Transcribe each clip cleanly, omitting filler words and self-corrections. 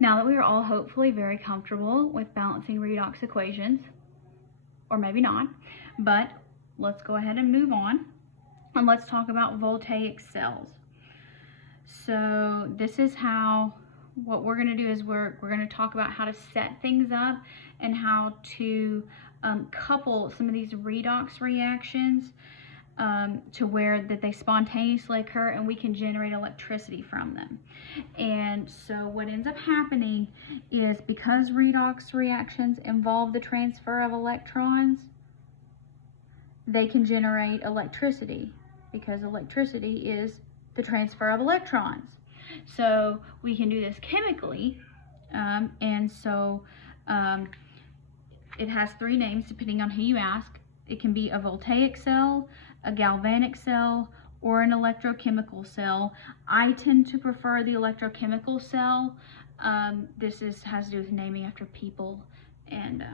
Now that we are all hopefully very comfortable with balancing redox equations, or maybe not, but let's go ahead and move on, and let's talk about Voltaic cells. So this is how, what we're going to do is we're going to talk about how to set things up and how to couple some of these redox reactions to where that they spontaneously occur and we can generate electricity from them. And so what ends up happening is, because redox reactions involve the transfer of electrons, they can generate electricity, because electricity is the transfer of electrons. So we can do this chemically, and so it has three names depending on who you ask. It can be a voltaic cell, a galvanic cell, or an electrochemical cell. I tend to prefer the electrochemical cell. This has to do with naming after people, and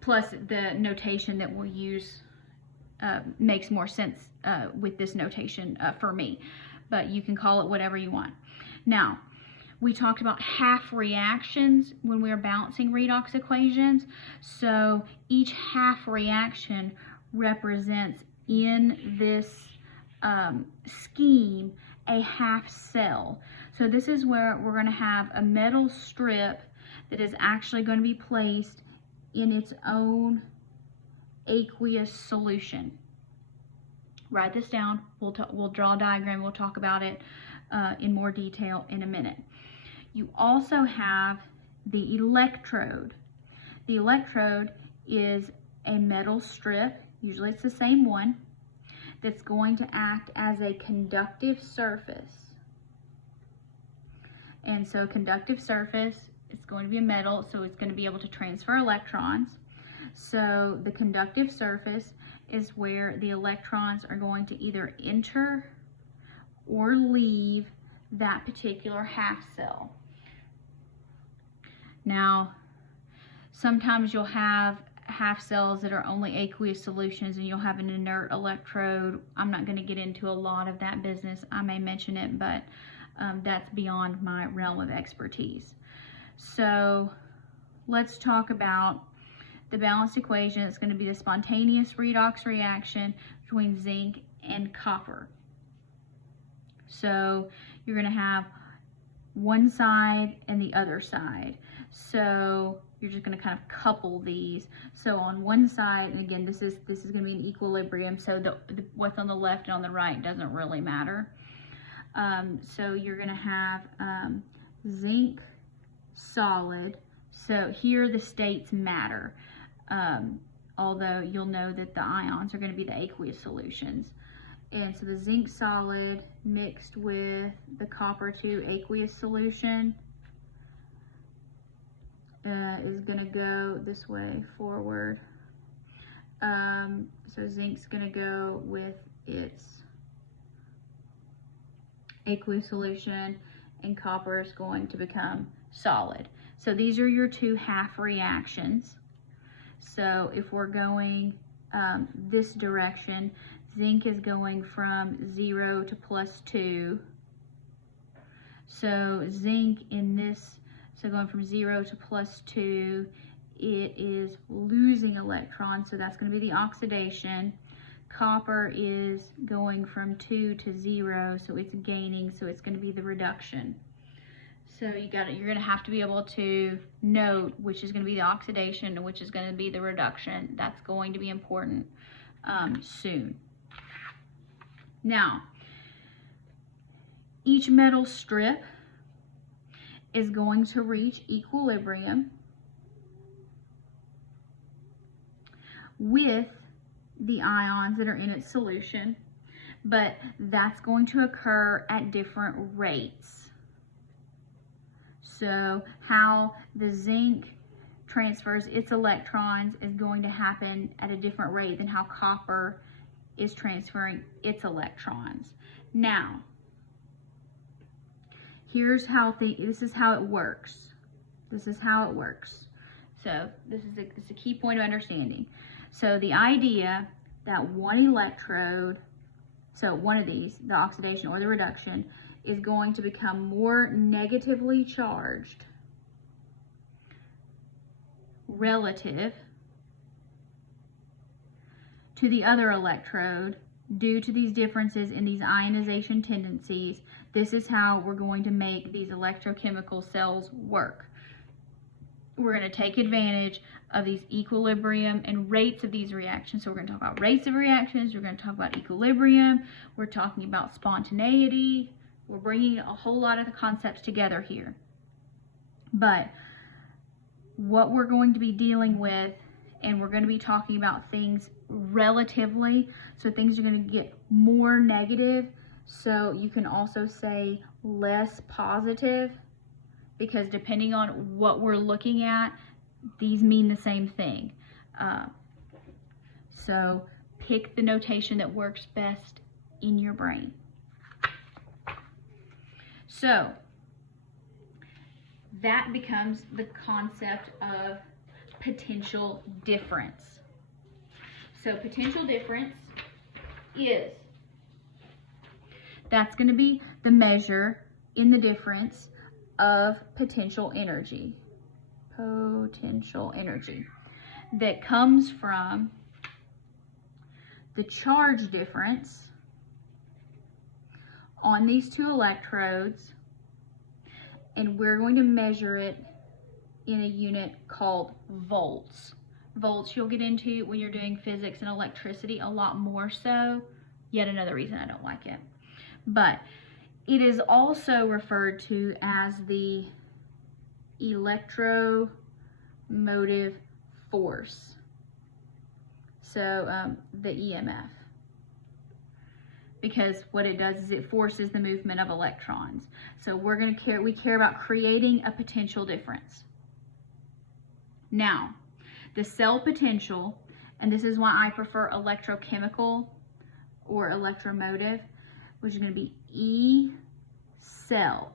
plus the notation that we'll use makes more sense with this notation for me, but you can call it whatever you want. Now, we talked about half reactions when we were balancing redox equations. So each half reaction represents, in this scheme, a half cell. So this is where we're going to have a metal strip that is actually going to be placed in its own aqueous solution. Write this down. We'll draw a diagram. We'll talk about it in more detail in a minute. You also have the electrode. The electrode is a metal strip, usually it's the same one, that's going to act as a conductive surface. And so conductive surface, it's going to be a metal, so it's going to be able to transfer electrons. So the conductive surface is where the electrons are going to either enter or leave that particular half cell. Now, sometimes you'll have half cells that are only aqueous solutions, and you'll have an inert electrode. I'm not going to get into a lot of that business. I may mention it, but that's beyond my realm of expertise. So let's talk about the balanced equation. It's going to be the spontaneous redox reaction between zinc and copper. So you're going to have one side and the other side. So you're just going to kind of couple these. So on one side, and again, this is going to be an equilibrium, so what's on the left and on the right doesn't really matter. So you're going to have zinc solid. So here the states matter, although you'll know that the ions are going to be the aqueous solutions. And so the zinc solid mixed with the copper 2 aqueous solution is going to go this way forward. So zinc's going to go with its aqueous solution, and copper is going to become solid. So these are your two half reactions. So if we're going this direction, zinc is going from 0 to +2. So zinc in this, so going from 0 to +2, it is losing electrons, so that's going to be the oxidation. Copper is going from 2 to 0, so it's gaining, so it's going to be the reduction. So you're going to have to be able to note which is going to be the oxidation and which is going to be the reduction. That's going to be important soon. Now, each metal strip is going to reach equilibrium with the ions that are in its solution, but that's going to occur at different rates. So how the zinc transfers its electrons is going to happen at a different rate than how copper is transferring its electrons. Now, here's how this is how it works. This is how it works. So this is a key point of understanding. So the idea that one electrode, so one of these, the oxidation or the reduction, is going to become more negatively charged relative to the other electrode due to these differences in these ionization tendencies. This is how we're going to make these electrochemical cells work. We're going to take advantage of these equilibrium and rates of these reactions. So we're going to talk about rates of reactions, we're going to talk about equilibrium, we're talking about spontaneity. We're bringing a whole lot of the concepts together here. But what we're going to be dealing with, and we're going to be talking about things relatively, so things are going to get more negative. So you can also say less positive, because depending on what we're looking at, these mean the same thing. So pick the notation that works best in your brain. So that becomes the concept of potential difference. So potential difference is, that's going to be the measure in the difference of potential energy. Potential energy that comes from the charge difference on these two electrodes, and we're going to measure it in a unit called volts. Volts you'll get into when you're doing physics and electricity a lot more so. Yet another reason I don't like it. But it is also referred to as the electromotive force. So the EMF. Because what it does is it forces the movement of electrons. So we care about creating a potential difference. Now, the cell potential, and this is why I prefer electrochemical or electromotive, which is going to be E cell.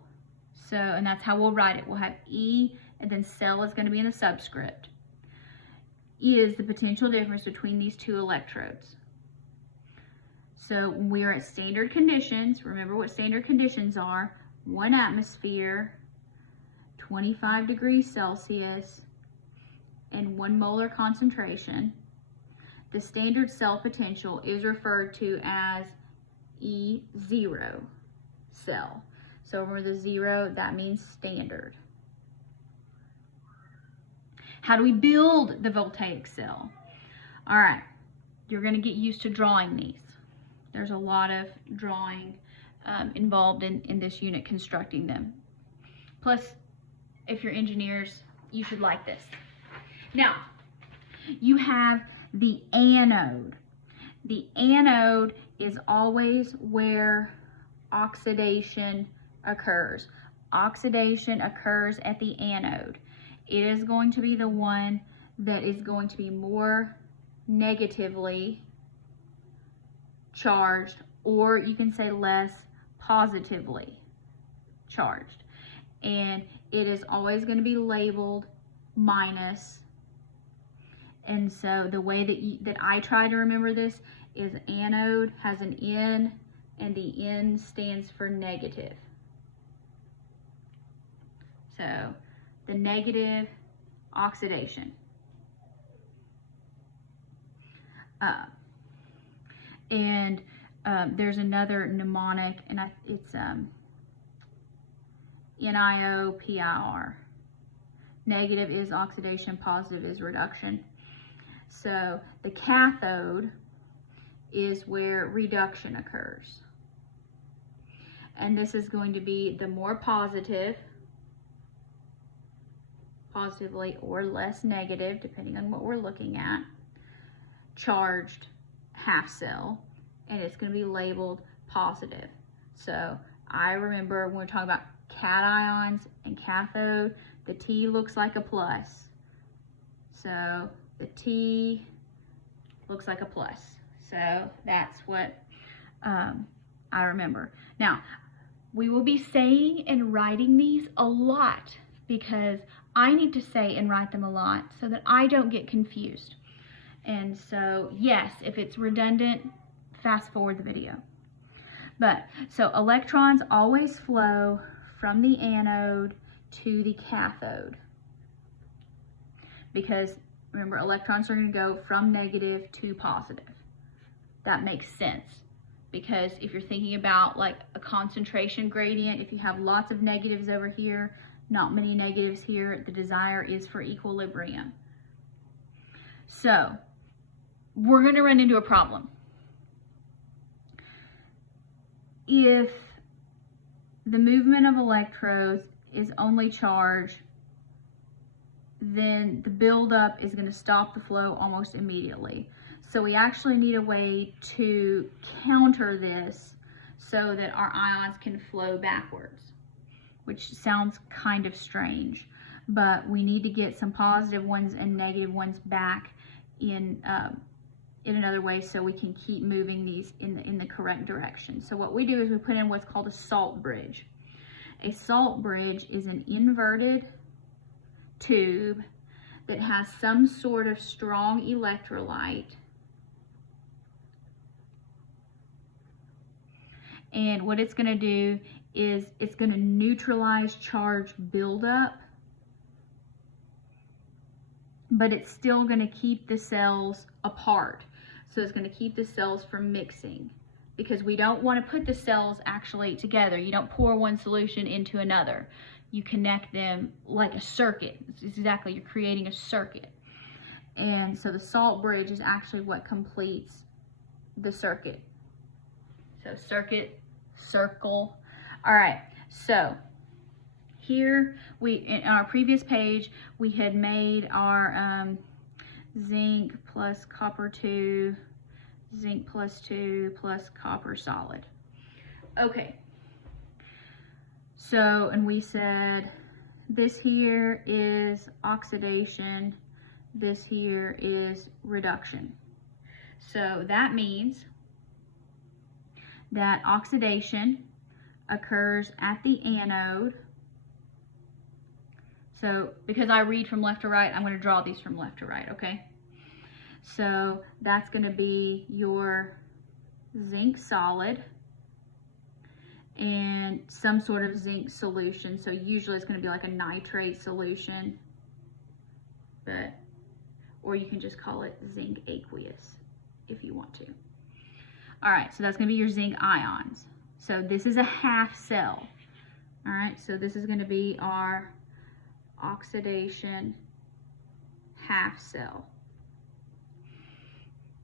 So, and that's how we'll write it. We'll have E, and then cell is going to be in the subscript. Is the potential difference between these two electrodes. So when we are at standard conditions, remember what standard conditions are: 1 atmosphere, 25 degrees Celsius, and 1 molar concentration. The standard cell potential is referred to as E0 cell. So remember the 0, that means standard. How do we build the voltaic cell? All right, you're going to get used to drawing these. There's a lot of drawing involved in this unit, constructing them. Plus, if you're engineers, you should like this. Now, you have the anode. The anode is always where oxidation occurs. Oxidation occurs at the anode. It is going to be the one that is going to be more negatively charged, or you can say less positively charged. And it is always going to be labeled minus. And so the way that I try to remember this is anode has an N, and the N stands for negative. So the negative oxidation. There's another mnemonic, and it's NiOPIR. Negative is oxidation, positive is reduction. So the cathode is where reduction occurs. And this is going to be the more positively or less negative, depending on what we're looking at, charged half cell, and it's going to be labeled positive. So I remember when we're talking about cations and cathode, the T looks like a plus. So the T looks like a plus. So that's what I remember. Now, we will be saying and writing these a lot because I need to say and write them a lot so that I don't get confused. And so, yes, if it's redundant, fast forward the video. But, so electrons always flow from the anode to the cathode. Because, remember, electrons are going to go from negative to positive. That makes sense. Because if you're thinking about like a concentration gradient, if you have lots of negatives over here, not many negatives here, the desire is for equilibrium. So, we're going to run into a problem. If the movement of electrodes is only charge, then the buildup is going to stop the flow almost immediately. So we actually need a way to counter this so that our ions can flow backwards, which sounds kind of strange, but we need to get some positive ones and negative ones back in another way so we can keep moving these in the correct direction. So what we do is we put in what's called a salt bridge. A salt bridge is an inverted tube that has some sort of strong electrolyte, and what it's going to do is it's going to neutralize charge buildup, but it's still going to keep the cells apart. So it's going to keep the cells from mixing, because we don't want to put the cells actually together. You don't pour one solution into another. You connect them like a circuit. It's exactly, you're creating a circuit. And so the salt bridge is actually what completes the circuit. So circuit, circle. All right, so here in our previous page, we had made our zinc plus copper 2, zinc plus 2 plus copper solid. Okay, so, and we said this here is oxidation, this here is reduction. So that means that oxidation occurs at the anode. So because I read from left to right, I'm going to draw these from left to right, okay? So that's going to be your zinc solid and some sort of zinc solution. So usually it's going to be like a nitrate solution, or you can just call it zinc aqueous if you want to. All right, so that's going to be your zinc ions. So this is a half cell. All right, so this is going to be our oxidation half cell.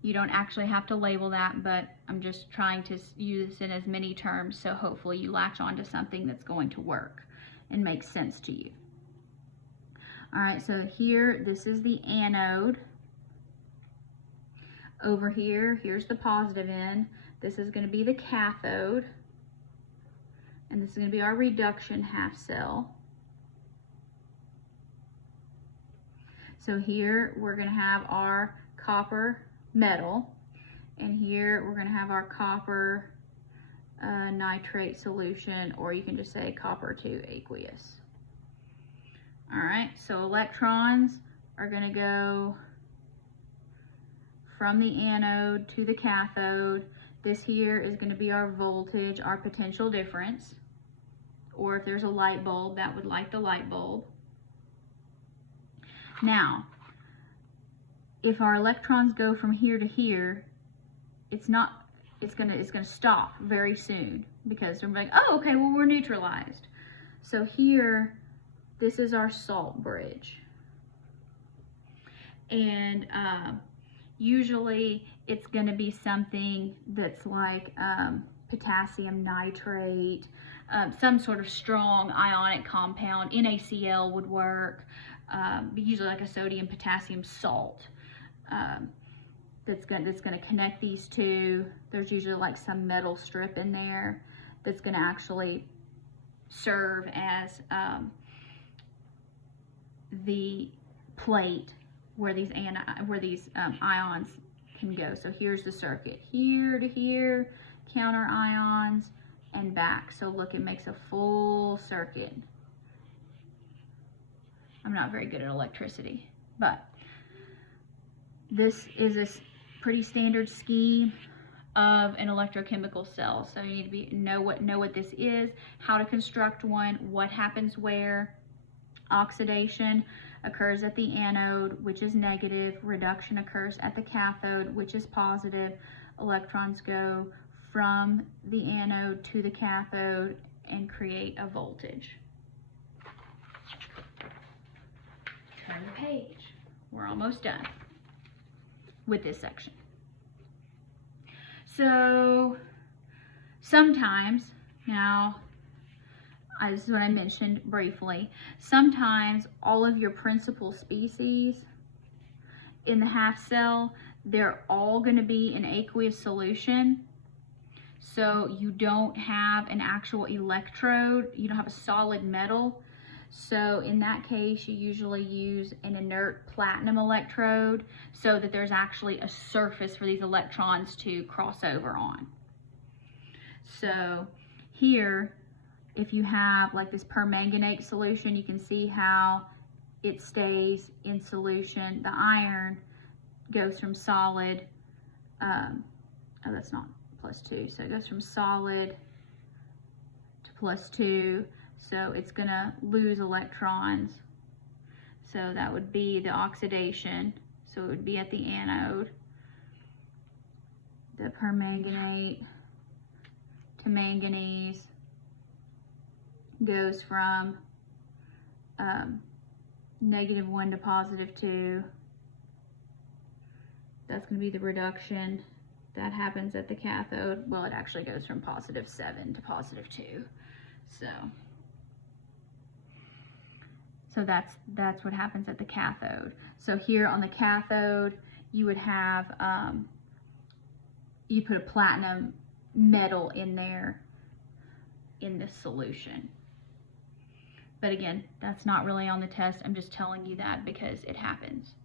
You don't actually have to label that, but I'm just trying to use this in as many terms, so hopefully you latch onto something that's going to work and make sense to you. All right, so here, this is the anode. Over here, here's the positive end. This is going to be the cathode. And this is going to be our reduction half cell. So here, we're going to have our copper metal. And here, we're going to have our copper nitrate solution, or you can just say copper 2 aqueous. All right, so electrons are going to go from the anode to the cathode. This here is going to be our voltage, our potential difference. Or if there's a light bulb, that would light the light bulb. Now, if our electrons go from here to here, it's gonna stop very soon, because they're like, oh, okay, well, we're neutralized. So here, this is our salt bridge. And usually it's gonna be something that's like potassium nitrate, some sort of strong ionic compound. NaCl would work, usually like a sodium potassium salt. That's gonna connect these two. There's usually like some metal strip in there that's gonna actually serve as the plate where these ions can go. So here's the circuit, here to here, counter ions, and back. So look, it makes a full circuit. I'm not very good at electricity, but this is a pretty standard scheme. of an electrochemical cell. So you need to know what this is, how to construct one, what happens where. Oxidation occurs at the anode, which is negative. Reduction occurs at the cathode, which is positive. Electrons go from the anode to the cathode and create a voltage. Turn the page. We're almost done with this section. So sometimes, now, this is what I mentioned briefly, sometimes all of your principal species in the half cell, they're all going to be in aqueous solution. So you don't have an actual electrode, you don't have a solid metal. So in that case, you usually use an inert platinum electrode so that there's actually a surface for these electrons to cross over on. So here, if you have like this permanganate solution, you can see how it stays in solution. The iron goes from solid, oh, that's not +2, so it goes from solid to +2. So it's going to lose electrons. So that would be the oxidation. So it would be at the anode. The permanganate to manganese goes from -1 to +2. That's going to be the reduction. That happens at the cathode. Well, it actually goes from +7 to +2. So that's what happens at the cathode. So here on the cathode, you would have, you put a platinum metal in there in this solution. But again, that's not really on the test. I'm just telling you that because it happens.